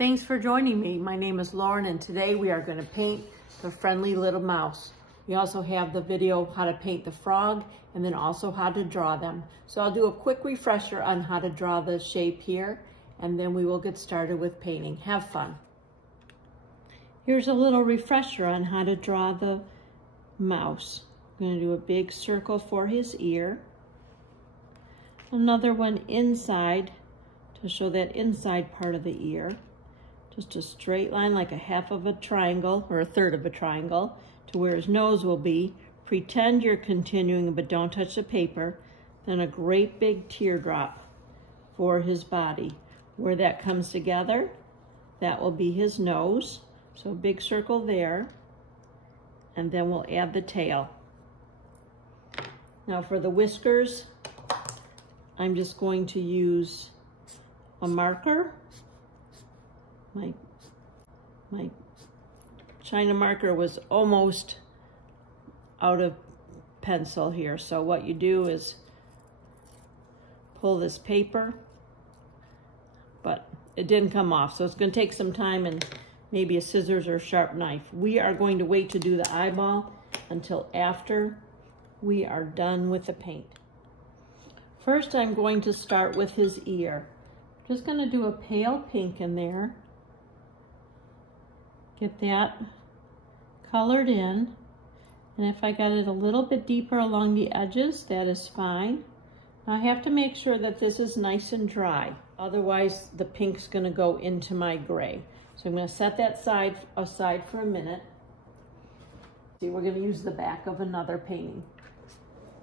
Thanks for joining me. My name is Lauren and today we are going to paint the friendly little mouse. We also have the video how to paint the frog and then also how to draw them. So I'll do a quick refresher on how to draw the shape here and then we will get started with painting. Have fun. Here's a little refresher on how to draw the mouse. I'm going to do a big circle for his ear. Another one inside to show that inside part of the ear. Just a straight line like a half of a triangle or a third of a triangle to where his nose will be. Pretend you're continuing but don't touch the paper. Then a great big teardrop for his body. Where that comes together, that will be his nose. So a big circle there. And then we'll add the tail. Now for the whiskers, I'm just going to use a marker. My China marker was almost out of pencil here. So what you do is pull this paper, but it didn't come off. So it's going to take some time and maybe a scissors or a sharp knife. We are going to wait to do the eyeball until after we are done with the paint. First, I'm going to start with his ear. I'm just going to do a pale pink in there. Get that colored in. And if I got it a little bit deeper along the edges, that is fine. Now I have to make sure that this is nice and dry. Otherwise, the pink's going to go into my gray. So I'm going to set that aside for a minute. See, we're going to use the back of another painting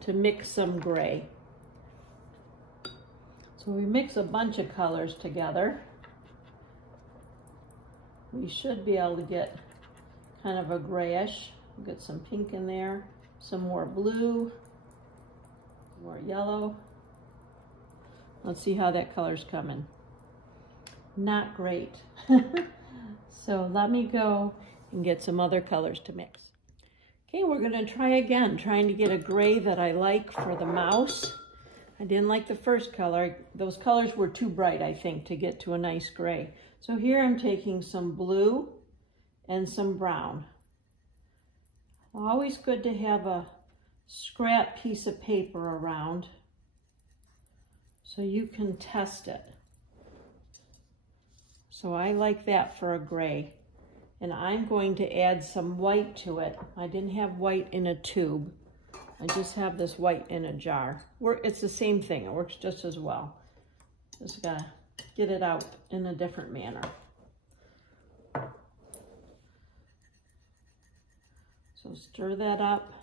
to mix some gray. So we mix a bunch of colors together. We should be able to get kind of a grayish. We'll get some pink in there, some more blue, more yellow. Let's see how that color's coming. Not great. So let me go and get some other colors to mix. Okay, we're gonna try again, trying to get a gray that I like for the mouse. I didn't like the first color. Those colors were too bright, I think, to get to a nice gray. So here I'm taking some blue and some brown. Always good to have a scrap piece of paper around so you can test it. So I like that for a gray. And I'm going to add some white to it. I didn't have white in a tube. I just have this white in a jar. It's the same thing, it works just as well. Just gotta get it out in a different manner. So stir that up,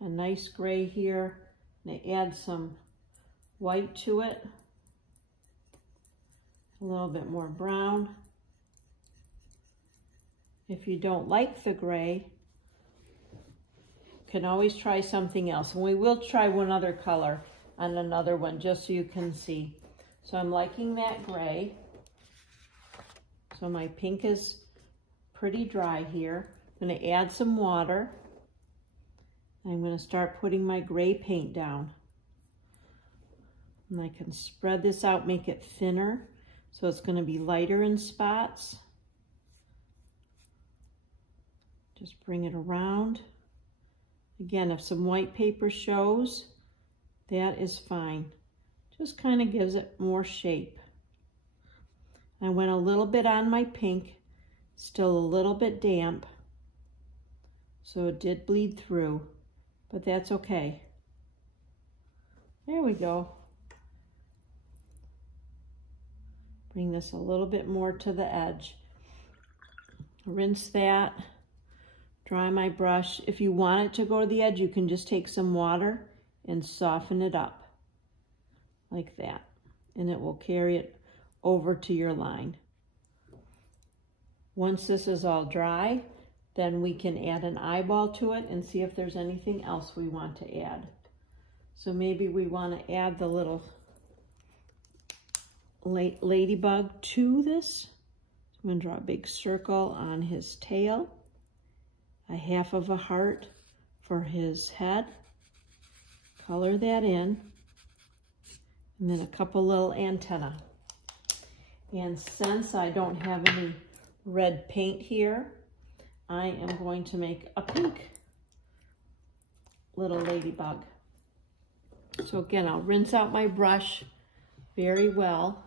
a nice gray here, and I add some white to it, a little bit more brown. If you don't like the gray, you can always try something else. And we will try one other color on another one just so you can see. So I'm liking that gray. So my pink is pretty dry here. I'm going to add some water. I'm going to start putting my gray paint down. And I can spread this out, make it thinner. So it's going to be lighter in spots. Just bring it around. Again, if some white paper shows, that is fine. Just kind of gives it more shape. I went a little bit on my pink, still a little bit damp. So it did bleed through, but that's okay. There we go. Bring this a little bit more to the edge. Rinse that. Dry my brush. If you want it to go to the edge, you can just take some water and soften it up like that. And it will carry it over to your line. Once this is all dry, then we can add an eyeball to it and see if there's anything else we want to add. So maybe we want to add the little ladybug to this. I'm going to draw a big circle on his tail. A half of a heart for his head. Color that in. And then a couple little antennae. And since I don't have any red paint here, I am going to make a pink little ladybug. So again, I'll rinse out my brush very well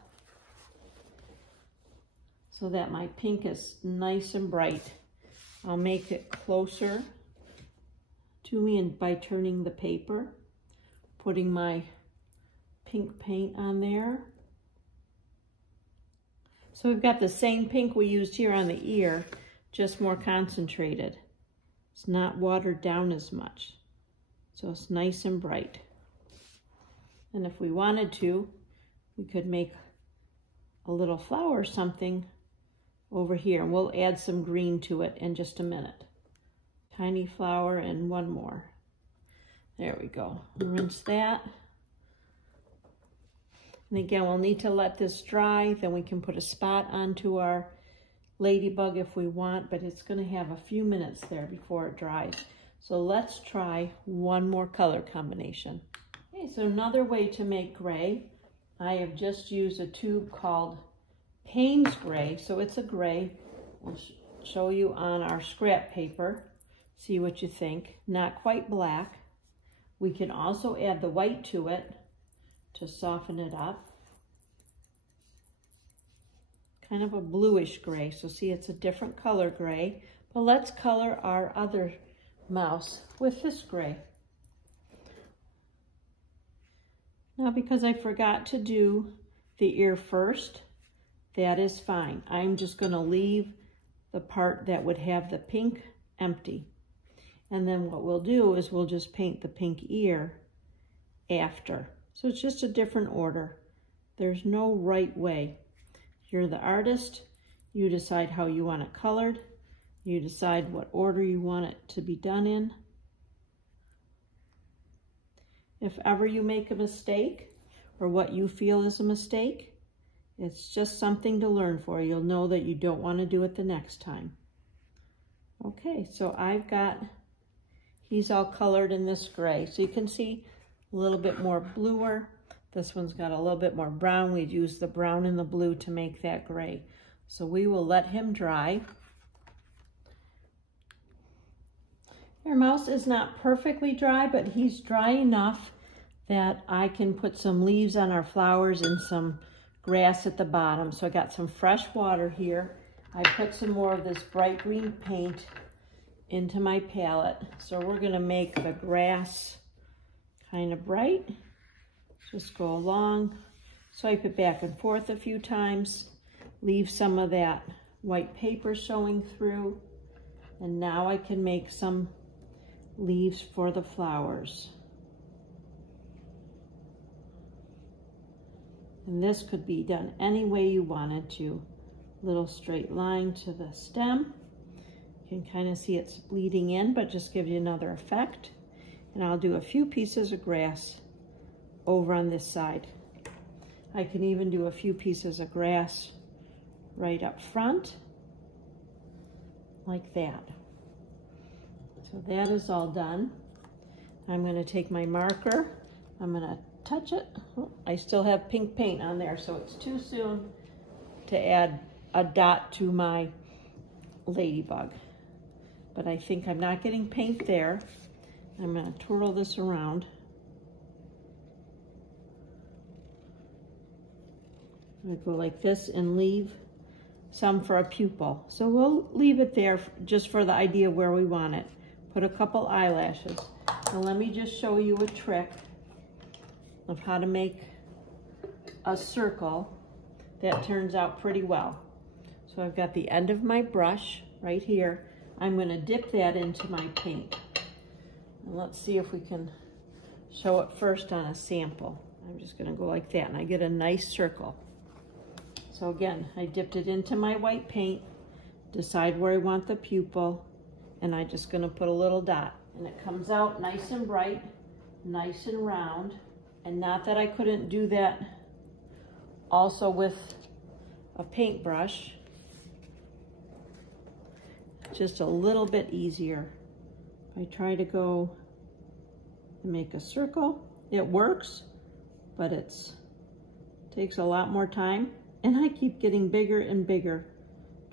so that my pink is nice and bright. I'll make it closer to me and by turning the paper, putting my pink paint on there. So we've got the same pink we used here on the ear, just more concentrated. It's not watered down as much. So it's nice and bright. And if we wanted to, we could make a little flower or something over here. And we'll add some green to it in just a minute. Tiny flower and one more. There we go. Rinse that. And again, we'll need to let this dry. Then we can put a spot onto our ladybug if we want, but it's going to have a few minutes there before it dries. So let's try one more color combination. Okay, so another way to make gray, I have just used a tube called Payne's Gray. So it's a gray. We'll show you on our scrap paper. See what you think. Not quite black. We can also add the white to it to soften it up. Kind of a bluish gray. So see, it's a different color gray. But let's color our other mouse with this gray. Now, because I forgot to do the ear first, that is fine. I'm just going to leave the part that would have the pink empty. And then what we'll do is we'll just paint the pink ear after. So it's just a different order. There's no right way. You're the artist. You decide how you want it colored. You decide what order you want it to be done in. If ever you make a mistake or what you feel is a mistake, it's just something to learn for. You'll know that you don't want to do it the next time. Okay, so I've got, he's all colored in this gray. So you can see a little bit more bluer. This one's got a little bit more brown. We'd use the brown and the blue to make that gray. So we will let him dry. Your mouse is not perfectly dry, but he's dry enough that I can put some leaves on our flowers and some grass at the bottom. So I got some fresh water here. I put some more of this bright green paint into my palette. So we're gonna make the grass kind of bright. Just go along, swipe it back and forth a few times, leave some of that white paper showing through, and now I can make some leaves for the flowers. And this could be done any way you wanted to. Little straight line to the stem. You can kind of see it's bleeding in, but just gives you another effect. And I'll do a few pieces of grass over on this side. I can even do a few pieces of grass right up front, like that. So that is all done. I'm going to take my marker. I'm going to touch it. Oh, I still have pink paint on there, so it's too soon to add a dot to my ladybug. But I think I'm not getting paint there. I'm going to twirl this around. I'm going to go like this and leave some for a pupil. So we'll leave it there just for the idea where we want it. Put a couple eyelashes. Now let me just show you a trick of how to make a circle that turns out pretty well. So I've got the end of my brush right here. I'm going to dip that into my paint. And let's see if we can show it first on a sample. I'm just going to go like that and I get a nice circle. So again, I dipped it into my white paint, decide where I want the pupil, and I'm just going to put a little dot. And it comes out nice and bright, nice and round. And not that I couldn't do that also with a paintbrush, just a little bit easier. I try to go and make a circle. It works, but it takes a lot more time. And I keep getting bigger and bigger,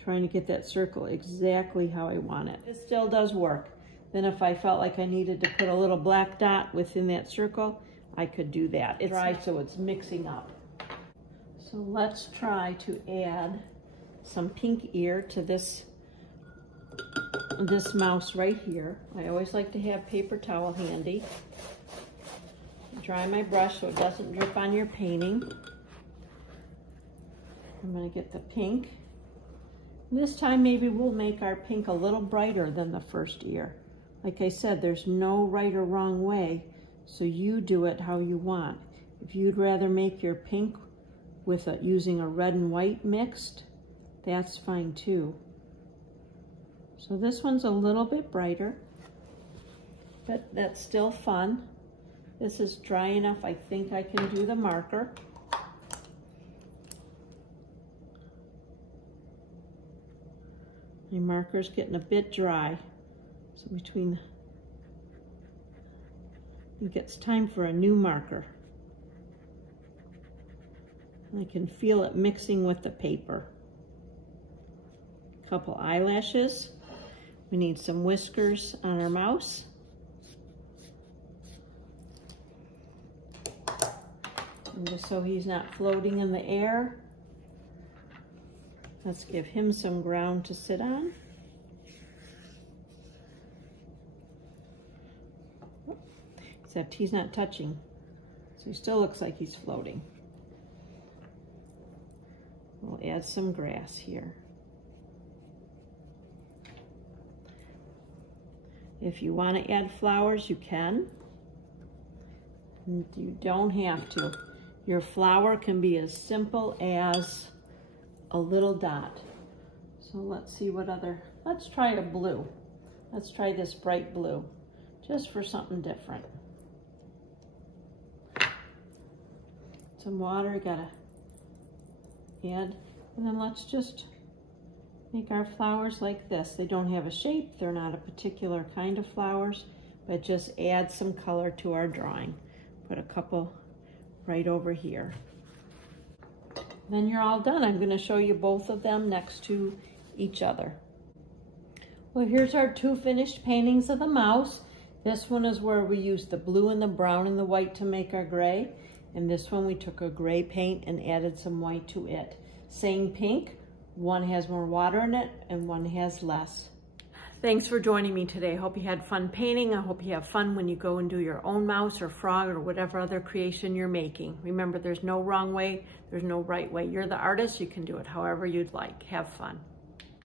trying to get that circle exactly how I want it. It still does work. Then if I felt like I needed to put a little black dot within that circle, I could do that. It's dry, so it's mixing up. So let's try to add some pink ear to this mouse right here. I always like to have paper towel handy. Dry my brush so it doesn't drip on your painting. I'm going to get the pink. This time maybe we'll make our pink a little brighter than the first ear. Like I said, there's no right or wrong way, so you do it how you want. If you'd rather make your pink with using a red and white mixed, that's fine too. So this one's a little bit brighter, but that's still fun. This is dry enough, I think I can do the marker. My marker's getting a bit dry. So I think it's time for a new marker. I can feel it mixing with the paper. A couple eyelashes. We need some whiskers on our mouse. And just so he's not floating in the air, let's give him some ground to sit on. Except he's not touching, so he still looks like he's floating. We'll add some grass here. If you want to add flowers, you can. You don't have to. Your flower can be as simple as a little dot. So let's see what other, let's try a blue. Let's try this bright blue, just for something different. Some water, gotta add, and then let's just make our flowers like this. They don't have a shape, they're not a particular kind of flowers, but just add some color to our drawing. Put a couple right over here. Then you're all done. I'm going to show you both of them next to each other. Well, here's our two finished paintings of the mouse. This one is where we used the blue and the brown and the white to make our gray. And this one we took a gray paint and added some white to it. Same pink, one has more water in it and one has less. Thanks for joining me today. I hope you had fun painting. I hope you have fun when you go and do your own mouse or frog or whatever other creation you're making. Remember, there's no wrong way, there's no right way. You're the artist, you can do it however you'd like. Have fun.